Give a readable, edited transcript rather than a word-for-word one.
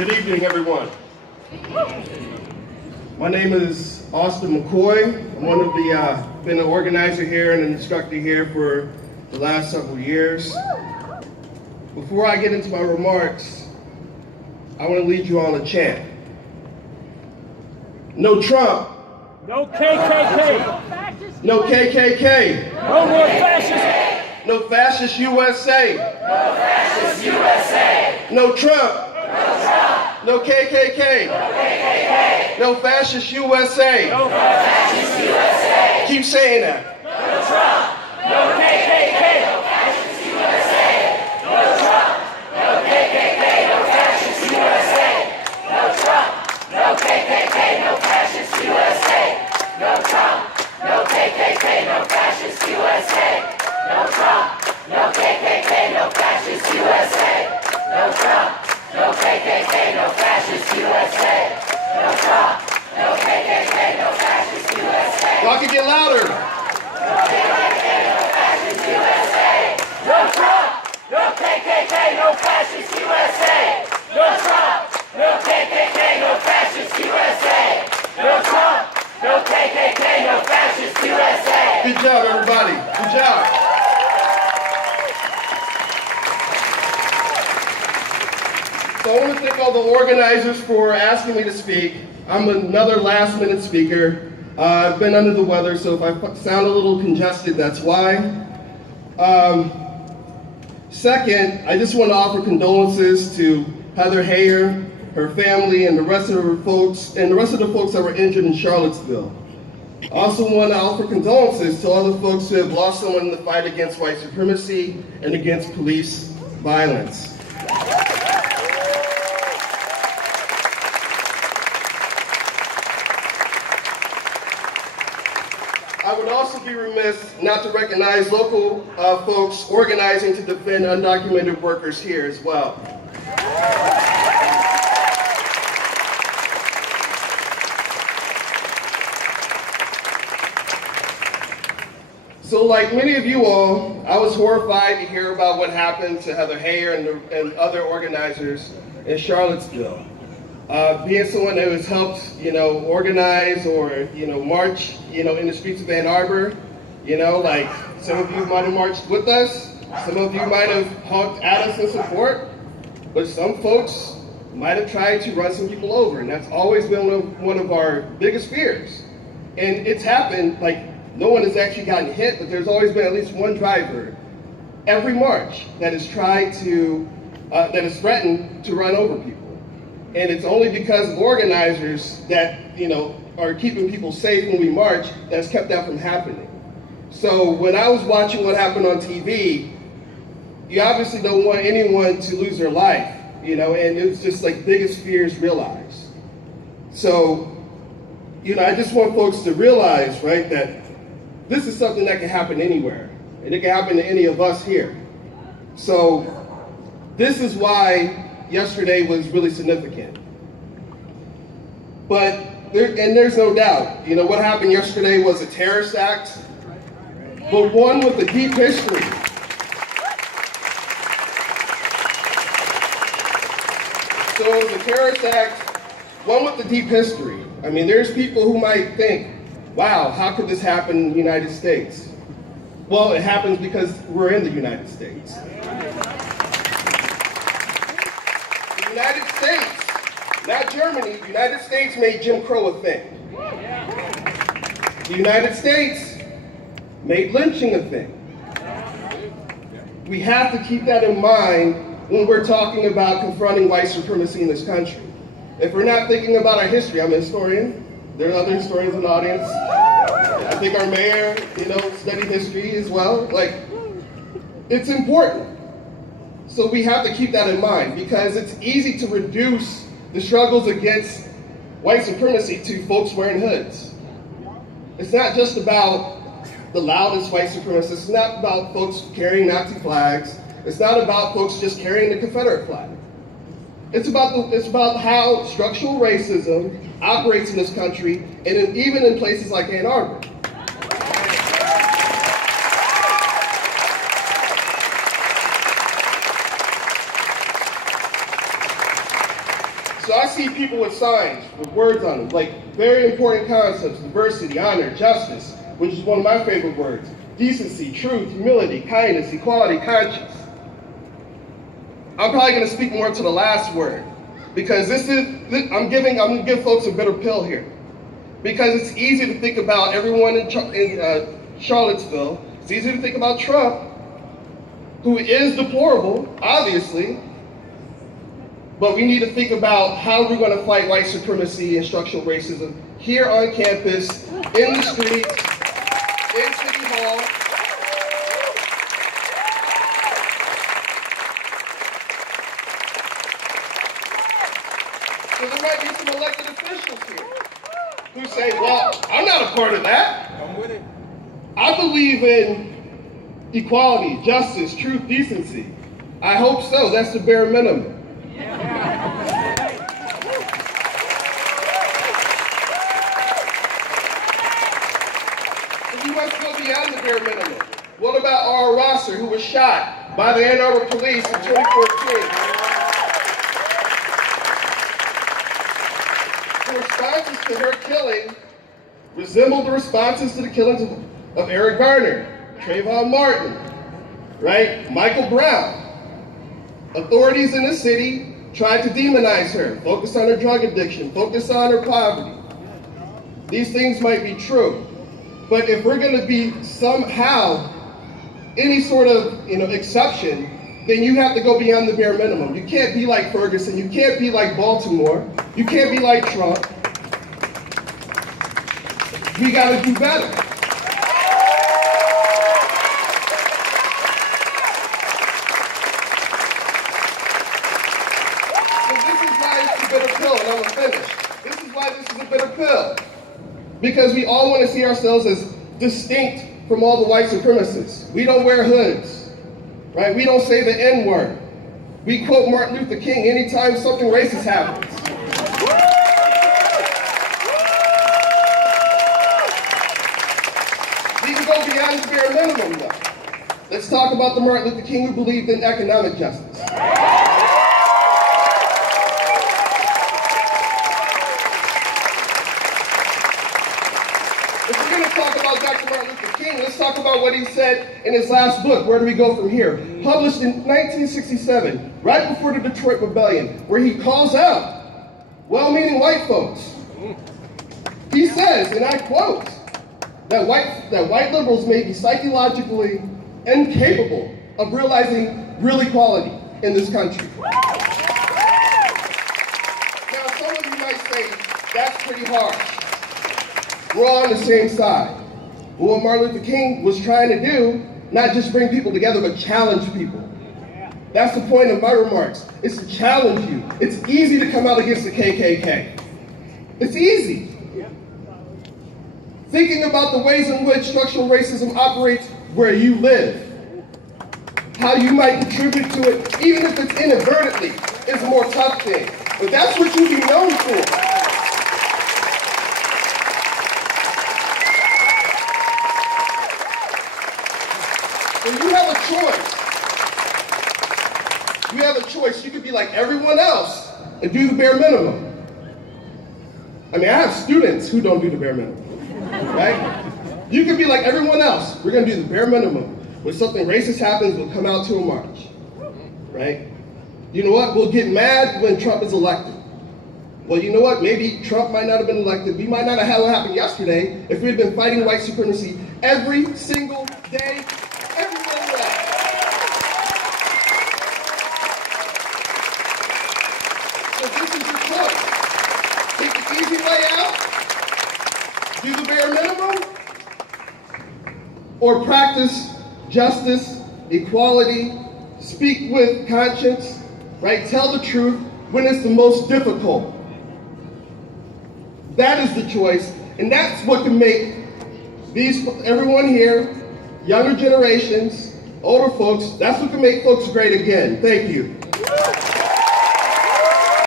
Good evening, everyone. My name is Austin McCoy. I'm one of been an organizer here and an instructor here for the last several years. Before I get into my remarks, I want to lead you all a chant. No Trump. No KKK. No KKK. No more fascists. No fascist USA. No fascist USA. No Trump. No Trump. No KKK. No KKK. No fascist USA. No Fascist USA. Keep saying that. No Trump. No KKK. No fascist USA. No Trump. No KKK. No fascist USA. No Trump. No KKK. No fascist USA. No Trump. No KKK. No fascist USA. No Trump. No KKK. No fascist USA. No Trump. No KKK. No fascist USA. No Trump. No KKK. No fascist USA. Y'all can get louder. No KKK. No fascist USA. No Trump. No KKK. No fascist USA. No Trump. No KKK. No fascist USA. No Trump. No KKK. No fascist USA. Good job, everybody. Good job. So I want to thank all the organizers for asking me to speak. I'm another last-minute speaker. I've been under the weather, so if I sound a little congested, that's why. Second, I just want to offer condolences to Heather Heyer, her family, and the rest of the folks that were injured in Charlottesville. I also want to offer condolences to all the folks who have lost someone in the fight against white supremacy and against police violence. I would also be remiss not to recognize local folks organizing to defend undocumented workers here as well. So like many of you all, I was horrified to hear about what happened to Heather Heyer and other organizers in Charlottesville. Being someone who has helped, organize or, march, in the streets of Ann Arbor, like some of you might have marched with us, some of you might have honked at us in support, but some folks might have tried to run some people over, and that's always been one of our biggest fears. And it's happened, like, no one has actually gotten hit, but there's always been at least one driver every march that has tried to, that has threatened to run over people. And it's only because of organizers that, are keeping people safe when we march that's kept that from happening. So when I was watching what happened on TV, you obviously don't want anyone to lose their life, and it was just like biggest fears realized. So, I just want folks to realize, right, that this is something that can happen anywhere, and it can happen to any of us here. So this is why yesterday was really significant. But there's no doubt, what happened yesterday was a terrorist act, but one with a deep history. So it was a terrorist act, one with a deep history. I mean, there's people who might think, wow, how could this happen in the United States? Well, it happens because we're in the United States. The United States, not Germany, the United States made Jim Crow a thing. The United States made lynching a thing. We have to keep that in mind when we're talking about confronting white supremacy in this country. If we're not thinking about our history, I'm a historian. There are other historians in the audience. I think our mayor, studied history as well. Like, it's important. So we have to keep that in mind because it's easy to reduce the struggles against white supremacy to folks wearing hoods. It's not just about the loudest white supremacists. It's not about folks carrying Nazi flags. It's not about folks just carrying the Confederate flag. It's about how structural racism operates in this country, and even in places like Ann Arbor. So I see people with signs, with words on them, like very important concepts: diversity, honor, justice, which is one of my favorite words, decency, truth, humility, kindness, equality, conscience. I'm probably going to speak more to the last word, because I'm going to give folks a bitter pill here. Because it's easy to think about everyone in Charlottesville. It's easy to think about Trump, who is deplorable, obviously, but we need to think about how we're going to fight white supremacy and structural racism here on campus, in the streets, in City Hall. So there might be some elected officials here who say, well, I'm not a part of that. I'm with it. I believe in equality, justice, truth, decency. I hope so. That's the bare minimum. But we must go beyond the bare minimum. What about R. Rosser, who was shot by the Ann Arbor police in 2014? The responses to her killing resembled the responses to the killings of Eric Garner, Trayvon Martin, right? Michael Brown. Authorities in the city tried to demonize her, focus on her drug addiction, focus on her poverty. These things might be true, but if we're going to be somehow any sort of exception, then you have to go beyond the bare minimum. You can't be like Ferguson. You can't be like Baltimore. You can't be like Trump. We got to do better. So this is why it's a bitter pill, and I'm going to finish. This is why this is a bitter pill. Because we all want to see ourselves as distinct from all the white supremacists. We don't wear hoods, right? We don't say the N-word. We quote Martin Luther King anytime something racist happens. We can go beyond the bare minimum, though. Let's talk about the Martin Luther King who believed in economic justice. If we're going to talk about Dr. Martin Luther King, let's talk about what he said in his last book, Where Do We Go From Here? Published in 1967, right before the Detroit Rebellion, where he calls out well-meaning white folks. He says, and I quote, that white liberals may be psychologically incapable of realizing real equality in this country. Now, some of you might say, that's pretty harsh. We're all on the same side. But what Martin Luther King was trying to do, not just bring people together, but challenge people. That's the point of my remarks. It's to challenge you. It's easy to come out against the KKK. It's easy. Thinking about the ways in which structural racism operates where you live, how you might contribute to it, even if it's inadvertently, is a more tough thing. But that's what you be known for. So you have a choice. You have a choice. You could be like everyone else and do the bare minimum. I mean, I have students who don't do the bare minimum, right? You could be like everyone else. We're going to do the bare minimum. When something racist happens, we'll come out to a march, right? You know what? We'll get mad when Trump is elected. Well, you know what? Maybe Trump might not have been elected. We might not have had what happened yesterday if we had been fighting white supremacy every single day, everywhere we're at. So this is your choice. Take the easy way out, do the bare minimum, or practice justice, equality, speak with conscience, right? Tell the truth when it's the most difficult. That is the choice, and that's what can make everyone here, younger generations, older folks, that's what can make folks great again. Thank you.